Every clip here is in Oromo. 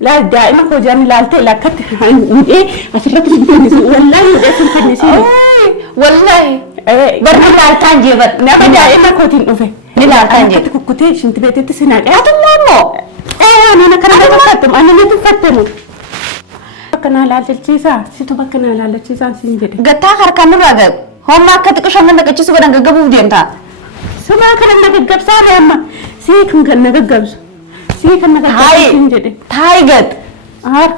لا دائما كوجام لالتي لا كت إيه أسرت والله اسم كنيسي والله برضو لالتان جيبت نبى دائما كوتين أوفي لالتان جيب كت كوتيش أنت بيتي تسناك أتمنى أنا كنا بفتم أنا ما تفتني بكنا لالتي تيسا سيتو بكنا لالتي تيسا سينجد قطع خركان نبغى هم ما كتكو شو عندك أشي سوى عندك جبوا دينتا سما كنا نجيب سارة أما سيكم كنا نجيب سيكم نجيب سينجد تاي قد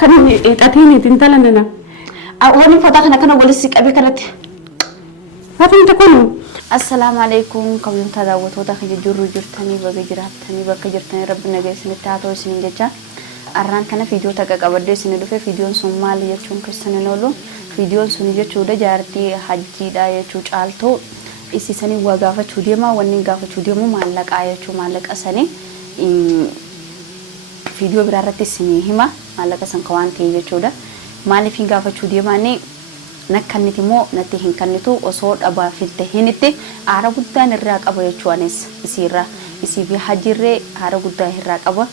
كان أتيني تنتلنا وانا فتحنا كنا ولسك أبي كلت هاتين تكونوا السلام عليكم قبل تداوت وتاخذ جرو جرتني بجرتني بكجرتني ربنا جالس نتعاطوا سنين جتا أران كنا فيديو تاجا قبل سنين دفع فيديو سومالي يجون كريستيانو نولو فيديو سنين جتشوده جارتي حجي دا يجوج عالتو إسي سني وقافة شوديما ونين قافة شوديمو مالك آية مالك أسني فيديو برارتي سنين هما مالك أسن كوان تيجي جتشوده مالي في قافة شوديما ني nakkaniti moo natti hin kannitu osoo dhabaa filte hinitti aara guddaan irraa qaba jechuunis isiirra isii fi hajirree aara guddaa irraa qaba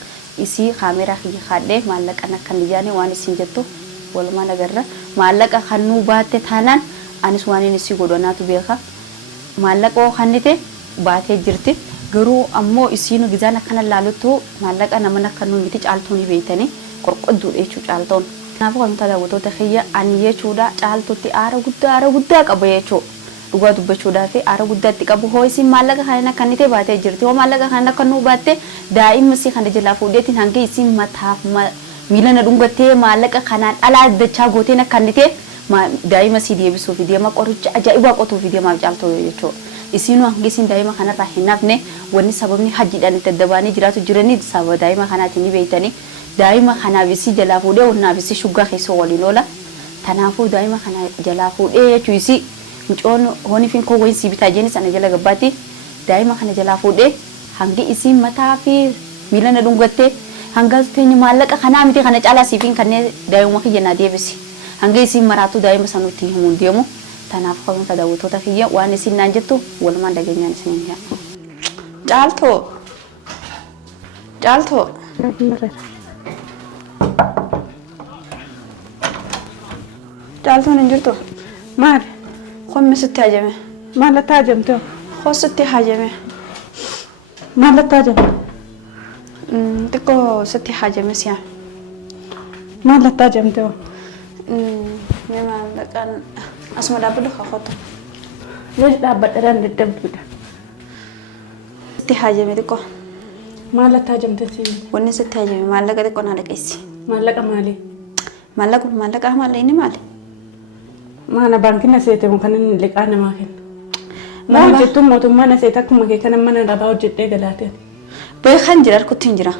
isii kaameraa fi haadhee maallaqa nakkan diyaanii waan isin jettu walumaa nagarra maallaqa kannuu baatte taanaan anis waan inni isii godhanaatu beeka maallaqa oo kannite baatee jirti garuu ammoo isiinu gizaan akkana laaluttu maallaqa nama nakkannuu miti caaltuu ni beeytanii qorqodduudha jechuu caaltoon نافو كم تداوتو تخيّا أنيه شودا عالتو تي آرا غودا كبيه شو دوغا دوبة شودا في آرا غودا تكابو هو يسي مالك خاينا كنيته باتة جرتي هو مالك خاينا كنو باتة دائم مسي خانة جلافو ديتي هنگي يسي متاف ميلنا دونغا تي مالك خانا على دچا غوتي نا كنيته ما دائم مسي ديه بسو فيديو ما قرج أجايبا قطو فيديو ما بجالتو يشو يسينو هنگي سين دائما خانا راحينافنه وني سببني حجي داني تدباني جراتو جراني سبب دائما خانا تني بيتاني دائما خنا بيسي جلافو ده ونا بيسي شوغا خيسو ولينولا تنافو دائما خنا جلافو ده يجويسي نجون هوني فين كوين سي بتاجيني سنة جلا جباتي دائما خنا جلافو ده هنگي اسي متا في ميلنا دونغته هنگاز تاني مالك خنا متي خنا جالا سيفين خنا دائما خي جنادي بيسي هنگي اسي مراتو دائما سنوتي همون ديمو تنافو كم تداوتو تخيّا واني سي نانجتو ولا ما دعيني سنينها جالتو جالتو ننجرتو مار خم ستة حجمه ما لا تاجم تو خو ستة حجمه ما لا تاجم تكو ستة حجمه سيا ما لا تاجم تو مما لكن اسمه دابلو خاطر ليش دابت ران الدبدة ستة حجمه تكو ما لا تاجم تسي وني ستة حجمه ما لك تكو نالك إيسي ما لك مالي ما لك مالي إني مالي ما أنا بانكنا سيتي ممكن لك أنا ما كن ما وجدت ما أنا سيتك ما كان ما أنا ربا وجدت جلاتين بخنجر كنتنجرا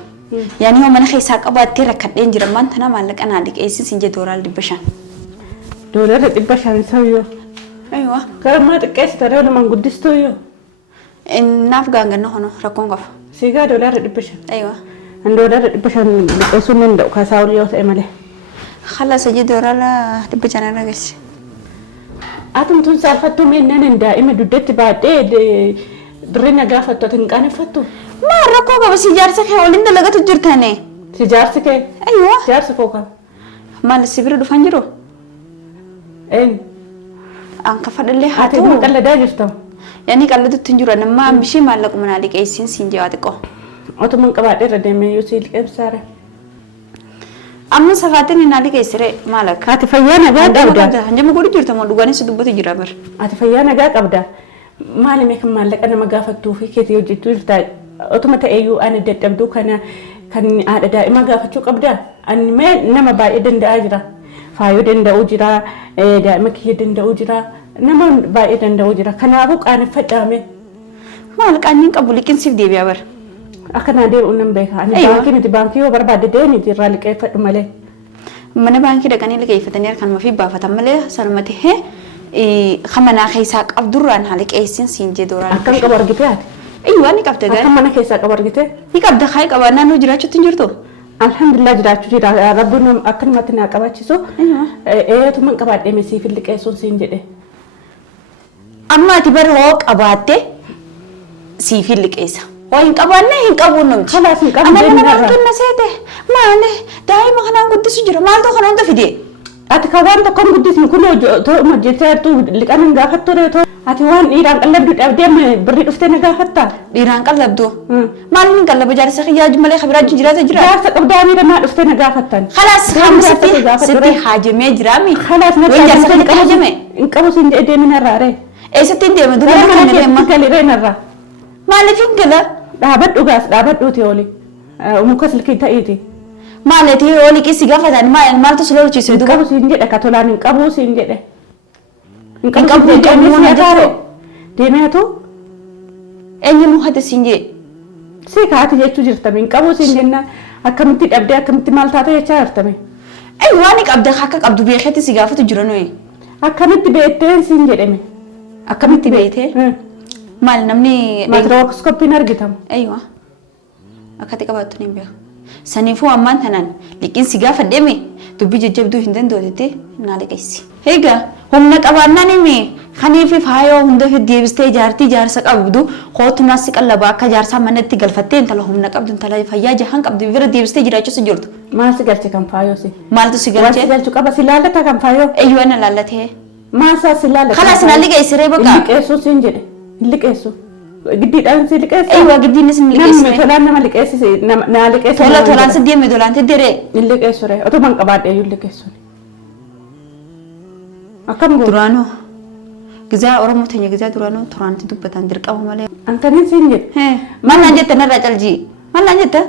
يعني هو من خيساك أبغى تركت إنجرا ما أنت أنا مالك أنا عليك إيش سنجد دورال دبشان دورال دبشان سويو أيوة كرمات كيس ترى لما قدستو يو إن نافع عنه هنا ركون قف سيجا دورال دبشان أيوة عند دورال دبشان بسون دو كاساوريو سأمله خلاص أجي دورال دبشان أنا قيس أتم تنسال فتو منن دائما دودت بعد برينا قافتو تنقاني فتو ما ركوكا بس جارسك هي ولين دلقة تجرتني سجارسك أيوة جارسك وكا ما لسيبرو دفنجرو إيه أنك فدلي أتي هاتو ما كلا داجفتو يعني كلا تنجرو أنا ما بشي مالك من عليك أيسين سنجواتكو أتو من كبار ردمي يوسيل كبسارة أما سفاتين نالك إسرة مالك هاتي فيانا جاك أبدا هنجم قولي جرت ما دوغاني سدبت جرابر هاتي فيانا جاك أبدا مالي ميك مالك أنا ما قافتو في كذي وجدتو يرتاج أتو متى أيو أنا دت أبدو كان هذا دائما قافتو أبدا أنا ما نما بايدن دا أجرا فايدن دا أجرا دائما كيدن دا أجرا نما بايدن دا أجرا كان أبوك أنا فتامي مالك أنين قبولي كنسيف دي بيابر أكن هذا أنم بيها أنا بانكي وبرباد ديني ترى كيف ماله من بانكي ده كاني لكيف تنير كان ما في بافة ماله سلامته خمنا خيساك أبدوران هالك أيسين سينجي دوران أكن كبار جتات أيوة أنا كابتن أكن منا خيساك كبار جتات هي كابتن خايك أبانا نوجرا شو تنجرتو الحمد لله جرات شو جرا ربنا أكن ما تنا كبار شو إيه تومن كبار إمسي في اللي كيسون سينجي ده أما تبر هوك أباته سي في اللي كيسا وين كبرنا هين كبرنا خلاص أنا بانكي نسيته ما أنا دائما sujira maal to kana hunda fide ati kawaan tokkoon guddisni kun hojjechaa jirtu liqaan hin gaafattu reetoo ati waan dhiiraan qallabdu dhabdee birrii dhuftee na gaafatta dhiiraan qallabdu maal hin qallaba jaarsa xiyyaaj malee khabira jiraata jira jaarsa qabdaa miira maa dhuftee na gaafattan خلاص hamsatti sitti haajamee jiraami خلاص na jaarsa sitti haajame in qabu sin jedhee min arraare eessatti hin deeme dura kana deema galiree narra maaliif hin gala dhaabadhu gaas dhaabadhuuti oli muka silkii ta'eeti maalati oli qisi gaafatan maaltu solo ciise duba qabu sin jedhe ka tolaan hin qabu sin jedhe in qabu deemeetu eenyu hada sinje si kaati jechuu jirtame in qabu sin jenna akkamitti dhabdee akkamitti maal taate jechaa jirtame ay waan qabda akka qabdu beekati si gaafatu jira noe akkamitti beekteen sin jedhame akkamitti beekte maal namni makroskoopiin argitamu aywa akkati qabattu ni beeka saniifuu ammaan tanaan liqiin si gaafadheeme dubbii jajjabduu hin dandootetti naa liqeessi egaa humna qabaannaan himi kaniifi faayoo hunda deebistee jaartii jaarsa qabdu kootunaas si qallaba akka jaarsaa manatti galfattee intala humna qabdu intala fayyaa jahan qabdu bira deebistee jiraachuusi jirtu maal si galche kan faayoo si maaltu si galche waan si galchu qaba si laallata kan faayoo eeyyuu ana laallatee maal saa si laallata kalaas naa liqeessiree baqa liqeessuu siin jedhe liqeessu giddiidhaan si liqeessa eeyyuu giddiinis ni liqeessire namni tolaan nama liqeessise naa liqeessa tolaan si deeme tolaan si diree hin liqeessure otoo man qabaadhe iyyuu liqeessu akkam goota duraanoo gizaa oromoo teenya gizaa duraanoo turaanti dubbatan dirqama malee antaniin siin jedhe maal naan jette narraa caljii maal naan jette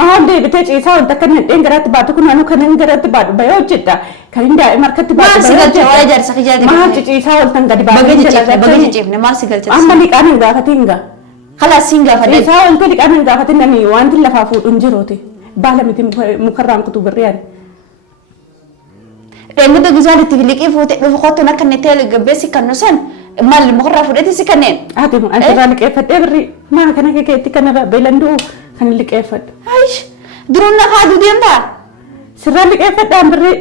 maal deebitee ciisaa wanta kan nadheen garaatti baatu kun anu kan garaatti baatu bayoo hojjedha kan hin daa'ima harkatti baatu maal si galche waa'ee jaarsa kiyyaati maal ciisaa wanta gadi baatu baga jijjiifne maal si galche amma liqaan hin gaafatiin gaa خلاص سينغا فدي ciisaa wanta liqaan hin gaafatiin nani wanti lafaa fuudhuun jirooti baala miti mukarraan kutu birriyaan muda gizali tigiliki fote do khoto nakane tele gabesi kanusan mal mukarra fudati sikanen atimu antara liqeeffadhe birri maa kana keetti kana beelanduu kan liqeeffadhe aish duruna haadu demba sirra liqeeffadhaan birri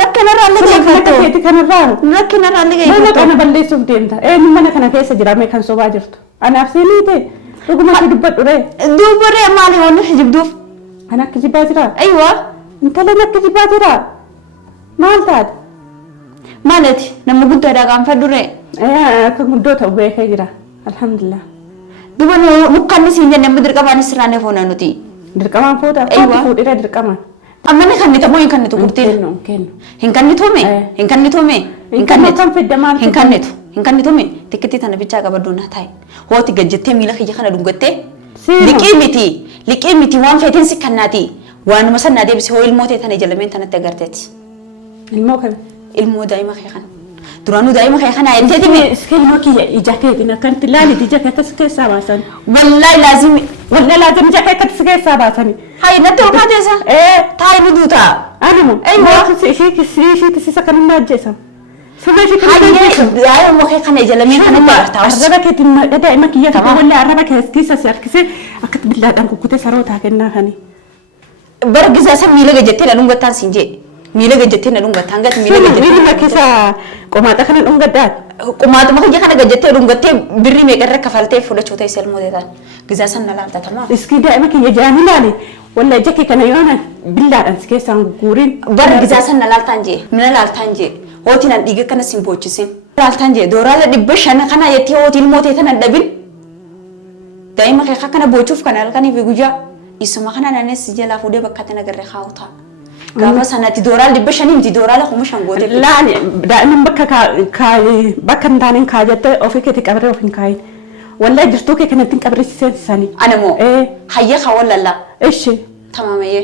lakkana ralle geeffatto keetti kanarraa lakkana ralle mana geeffatto kana balleessuuf deemta eenyu mana kana keessa jiraame kan sobaa jirtu anaaf siiniite dhugumatti dubbadhu ree dubare mali wonu hijibduf ana akka jibbaa jira aywa intala akka jibbaa jira maal taate malati namu guddaadha gaanfadhure akka guddoo ta'u beekee jira alhamdulillah dubano mukkanni siin jenne mudir qabani sirane foona nuti dirqamaan fuudha fuudhira dirqamaan amane kannita mo hinkannitu kurtiin kennu hinkannitume kan fedda maal hinkannitume tikkitti tana bichaa qabaddu na ta'i hooti gajjettee miila kiyya kana dungattee liqii miti waan feetiin si kannaati waanuma sannaa deebisee hoo ilmootee tana jalameen tanatti agarteeti ilmoo kami ilmoo daa'ima kee kana duraanuu daa'ima kee kana ayyaanteeti mi ilmoo kiyya ija keetiin akkanti laaliiti ija kee akkas keessaa baasani wallahi laazimi ija kee akkas keessaa baasani hayi natti olkaateessa taayi ni duuta animu ishii sisa kan hin ajjeesam hayi ilmoo kee kana jalameen kanatti agartaawus arraba keetiin daa'ima kiyya kee wallee arraba keessa si harkisee akkatti billaadhaan kukkutee sarootaa kennaa kani bargisaa san miila gajjettee na dhungattaan siin jee miila gajjettee na dhungattaan gati miila gajjettee miila keessa qomaata kana dhungadhaan qumaatuma kiyya kana gajjettee dhungattee birrii meeqarra kafaltee fudhachuu ta'e selmooteetaan gisaa san na laaltatamaa iskii daa'ima kiyya jaani laali walla ija kee kana yoona billaadhaan si keessaan guuriin bar gisaa san na laaltaan jee hootiin an dhiiga kana sin boochisin laaltaan jee dooraala 500 kana yettee hootiin mootee tana dhabin daa'ima kee kana boochuuf kana halkanii fi guyyaa isuma kana nanes jala fuudhee bakka tana garre haawuta gaafa sanatti dooraal 500 miti dooraala 500 goote laani daa'imman bakka hin taaneen kaajatte ofii keetti qabree of hin kaayin wallahi jirtuu kee kanatti hin qabrisiiseen sanii anamoo hayya hawallalla ishi tamamaye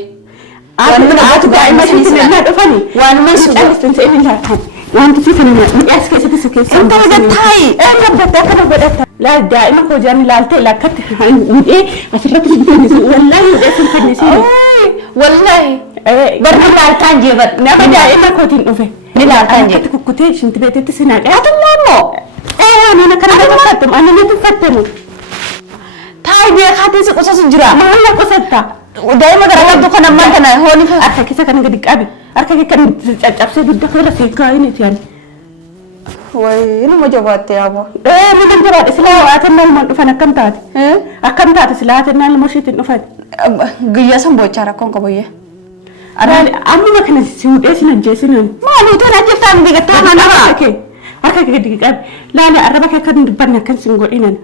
ati daa'ima sitti nannaa dhufani waanuma suudha callistin laatan wanti si kana mi'aas keessatti si keessaa anta wadattaayi gabbatta akkana godhatta laa daa'ima koo jaani laaltee lakkatti hidhee asirratti siddeenisi wallahi hidhee sin fannisiini wallahi barri laaltaan jee bar nama daa'ima kootiin dhufe ni laaltaan jee akkatti kukkutee shinti beetetti sinaaqee atummaammoo nana kana gabbafattum anani tuffattanu taayi beekaatee si qusasu jira maalla qusatta daa'ima gara qabdu kan ammaan kana hooni harka keessa kan gadi qabi harka kee kan caccabsee dudda keessa siin kaa'initi yani way inuma jabaatte yaabo mudan jabaadhe silaa waatennaa ilmaan dhufan akkam taate silaa atennaa ilmoo ishiitiin dhufan guyyaa san bochaa rakkoon qabayye amma makana si mudee sin ajjeesina Maali utuu ajjeeftaan digattaa manaba. Akka gadi qab laala arraba kee kan dubbanna kan sin godhinan.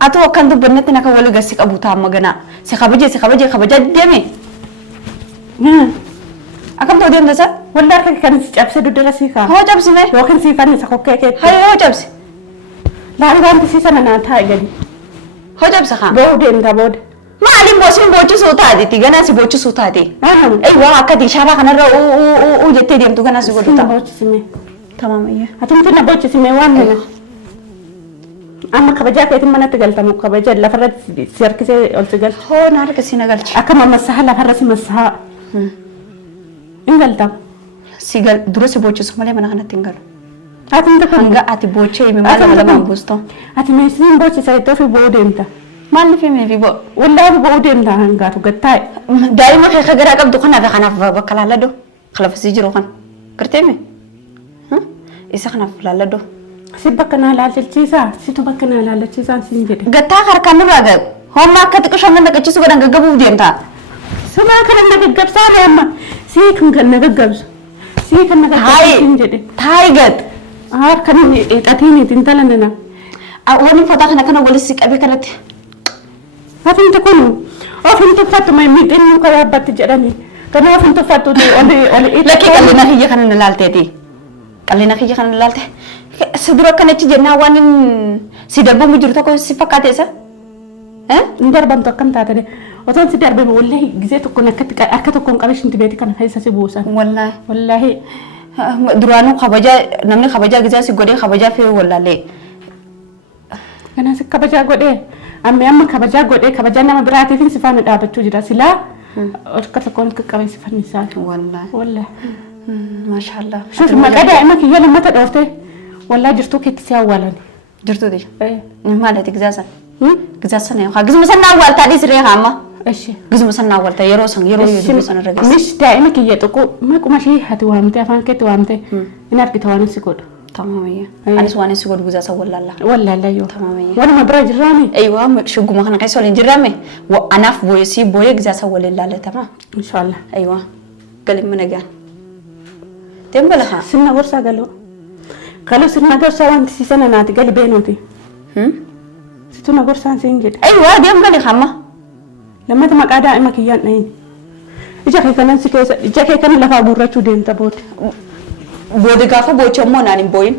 Atoo kan dubbannetti naka wali gassi qabu taa magana. Si kabaja deeme. Akkam too deemta sa? Walaa akka kan si cabse duddara si kaa. Hoo cabsime? Yookiin si fanni sa kokkee kee. Hayi hoo cabsi. Laala wanti si sana naa taa'e gadi. Hoo cabsa kaa? Boo deemta booda. Maaliin boosiin boochisuu taati ganaa si boochisuu taati. Waa akkati shaaraa kanarra jettee deemtu ganaa si godhu Sina ta'a. boochisime. Tamaamayya. Atumti na boochisime waan nana. Amma kabajaa keetiin manatti galtamu kabaja lafarratti si harkisee ol si galcha. Hoo na harkisii na galcha. Akka mammassaha lafarra si massaha. In galtamu. Dura si boochisuu malee mana kanatti hin galu. Atumti kun. Hanga ati boochee himi maal nama lamaan buustoo. Ati meeshaan boochisee ittoo fi boo deemta. Maalli fi meefi boo? Wallaahi boo deemta hangaatu gattaa'e. Daa'ima kee ka garaa qabdu kanaaf bakka laalladoo. Kalafasii jiru kan. Gartee mee? Isa kanaaf laalladoo. Si bakka naa laalchisaa situ bakka naa laalchisaa siin jedhe. Gattaa harkaan nurraa gahu. Homma akka xiqqoo shangan naqachiisu godhan gaggabuuf deemtaa. Sumaa kana na gaggabsaa amma sii kan na gaggabsu. Sii kan na gaggabsu siin jedhe. Taayi gat. Harkan xatiin intala nana. Wani fotaa kana walitti qabee kanatti. Afinti kun ofin tuffattu mai miidhin muka yaabbatti jedhani. Kana ofin tuffattu oli Lakkii qal'ina kiyya kana na laalteeti. Qal'ina kiyya kana na laalte. Si dura kanatti jennaa waan si darbamu jiru tokko si fakkaate isa? Darbamtu akkam taate de. Otoon si darbe wallahi gisee tokkoon akka tokkoon qabeshinti beeti kana keessa si buusan. Wallahi. Wallahi. Duraanuu kabajaa namni kabajaa gisee si godhee kabajaa fi wallaalee. Kana si kabajaa godhee. Amma kabajaa godhee kabajaa nama biraatiif si faana dhaabachuu jira silaa akka tokkoon akka qabeessi fannisaa. Wallahi. Wallahi. Maashaallah. Shuuf maqaa daa'ima kiyya lammata dhooftee wallahi jirtuu keetti si awwaalan. Jirtuuti. Maalati gizaasan? Gizaasan haa gizuma san awwaaltaa dhiisiree haama. Eshi. Gizuma san awwaaltaa yeroo san irra geessa. Mish daa'ima kiyya xiqqoo maquma ishee hati waamtee afaan keetti waamtee in argita waan si godhu. Tamaamayya. Anis waan si godhu gizaasan wallaalla. Wallaalla yoo. Tamaamayya. Waluma bira jirraami. Aywa shuguma kana keessa waliin jirraame anaaf booyee gizaasan waliin laallatama. Inshallah. Aywa. Galimma nagaan. Deembala haa. Sinna gorsaa galoo. Galoo sinna gorsaa wanti si sana naati gali beenuuti. Situ na gorsaan siin jedhe. Aywa deemgali hamma. Lammata maqaa daa'ima kiyyaan dhayin. Ija kee kana lafaa guurrachuu deemta booda. Booda gaafa boochammoo naan hin booyin.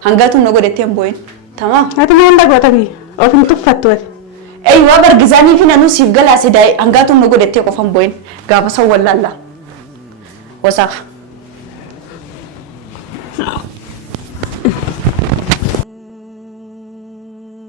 Hangaatuun na godhattee hin booyin. Tamaa. Ati mee hunda goota bi ofin tuffattu ati. Aywa bargizaanii fi nanuu siif galaase daa'e hangaatuun na godhattee qofa hin booyin. Gaafa san wallaalla. Wasaaka.